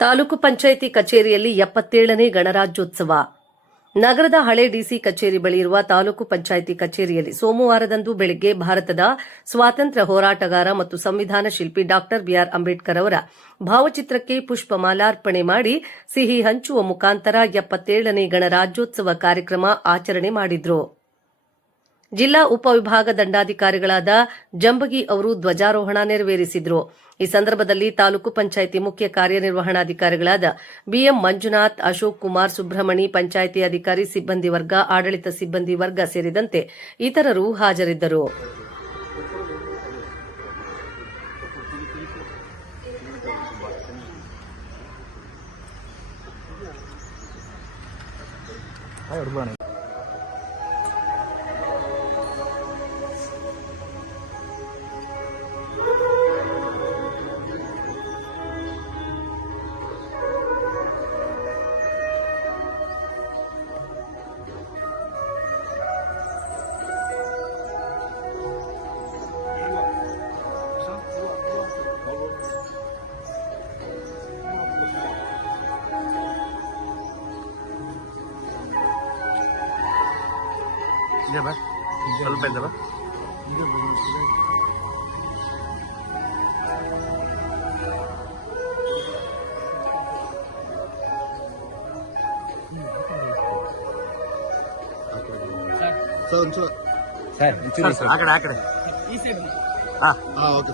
ತಾಲೂಕು ಪಂಚಾಯಿತಿ ಕಚೇರಿಯಲ್ಲಿ ಎಪ್ಪತ್ತೇಳನೇ ಗಣರಾಜ್ಯೋತ್ಸವ. ನಗರದ ಹಳೆ ಡಿಸಿ ಕಚೇರಿ ಬಳಿ ಇರುವ ತಾಲೂಕು ಪಂಚಾಯಿತಿ ಕಚೇರಿಯಲ್ಲಿ ಸೋಮವಾರದಂದು ಬೆಳಗ್ಗೆ ಭಾರತದ ಸ್ವಾತಂತ್ರ್ಯ ಹೋರಾಟಗಾರ ಮತ್ತು ಸಂವಿಧಾನ ಶಿಲ್ಪಿ ಡಾಕ್ಟರ್ ಬಿಆರ್ ಅಂಬೇಡ್ಕರ್ ಅವರ ಭಾವಚಿತ್ರಕ್ಕೆ ಪುಷ್ಪ ಮಾಲಾರ್ಪಣೆ ಮಾಡಿ ಸಿಹಿ ಹಂಚುವ ಮುಖಾಂತರ ಎಪ್ಪತ್ತೇಳನೇ ಗಣರಾಜ್ಯೋತ್ಸವ ಕಾರ್ಯಕ್ರಮ ಆಚರಣೆ ಮಾಡಿದ್ರು. ಜಿಲ್ಲಾ ಉಪವಿಭಾಗ ದಂಡಾಧಿಕಾರಿಗಳಾದ ಜಂಬಗಿ ಅವರು ಧ್ವಜಾರೋಹಣ ನೆರವೇರಿಸಿದರು. ಈ ಸಂದರ್ಭದಲ್ಲಿ ತಾಲೂಕು ಪಂಚಾಯಿತಿ ಮುಖ್ಯ ಕಾರ್ಯನಿರ್ವಹಣಾಧಿಕಾರಿಗಳಾದ ಬಿಎಂ ಮಂಜುನಾಥ್, ಅಶೋಕ್ ಕುಮಾರ್ ಸುಬ್ರಹ್ಮಣಿ, ಪಂಚಾಯಿತಿ ಅಧಿಕಾರಿ ಸಿಬ್ಬಂದಿ ವರ್ಗ, ಆಡಳಿತ ಸಿಬ್ಬಂದಿ ವರ್ಗ ಸೇರಿದಂತೆ ಇತರರು ಹಾಜರಿದ್ದರು. ಇದೆ ಬಾ ಸ್ವಲ್ಪ ಇದೆ ಬಾ ಸರ್ ಒಂಚೂರು ಸರ್ ಒಂಚೂರು ಆ ಕಡೆ ಆ ಕಡೆ ಹಾ ಹಾ ಓಕೆ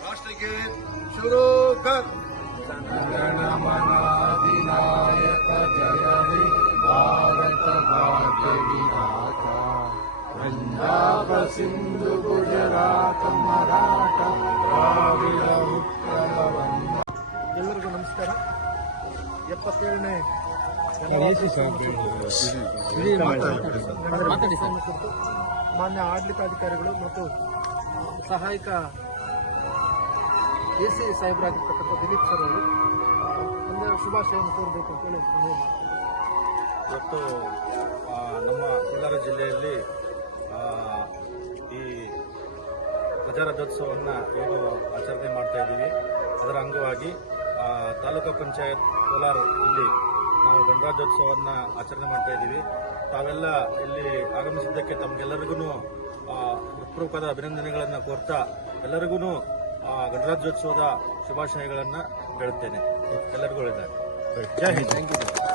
राष्ट्रगीत शुरू कर ಎಲ್ಲರಿಗೂ ನಮಸ್ಕಾರ ಎಪ್ಪತ್ತೇಳನೇ ಕುರಿತು ಮಾನ್ಯ ಆಡಳಿತಾಧಿಕಾರಿಗಳು ಮತ್ತು ಸಹಾಯಕ ಎ ಸಿ ಸಾಹೇಬರಾಗಿರ್ತಕ್ಕಂಥ ದಿಲೀಪ್ ಸರ್ ಅವರು. ಒಂದು ಶುಭಾಶಯವನ್ನು ಕೋರಬೇಕು ಅಂತೇಳಿ ಇವತ್ತು ನಮ್ಮ ಕೋಲಾರ ಜಿಲ್ಲೆಯಲ್ಲಿ ಈ ಇವತ್ತು ಆಚರಣೆ ಮಾಡ್ತಾ ಇದ್ದೀವಿ. ಅದರ ಅಂಗವಾಗಿ ತಾಲೂಕು ಪಂಚಾಯತ್ ಕೋಲಾರ ಇಲ್ಲಿ ನಾವು ಗಣರಾಜ್ಯೋತ್ಸವವನ್ನು ಆಚರಣೆ ಮಾಡ್ತಾ ಇದ್ದೀವಿ. ತಾವೆಲ್ಲ ಇಲ್ಲಿ ಆಗಮಿಸಿದ್ದಕ್ಕೆ ತಮಗೆಲ್ಲರಿಗೂ ಹೃತ್ಪೂರ್ವಕದ ಅಭಿನಂದನೆಗಳನ್ನು ಕೋರ್ತಾ ಎಲ್ಲರಿಗೂ ಗಣರಾಜ್ಯೋತ್ಸವದ ಶುಭಾಶಯಗಳನ್ನು ಹೇಳುತ್ತೇನೆ. ಎಲ್ಲರಿಗೂ ಹೇಳಿದ್ದಾರೆ ಜೈ ಹಿಂದ್.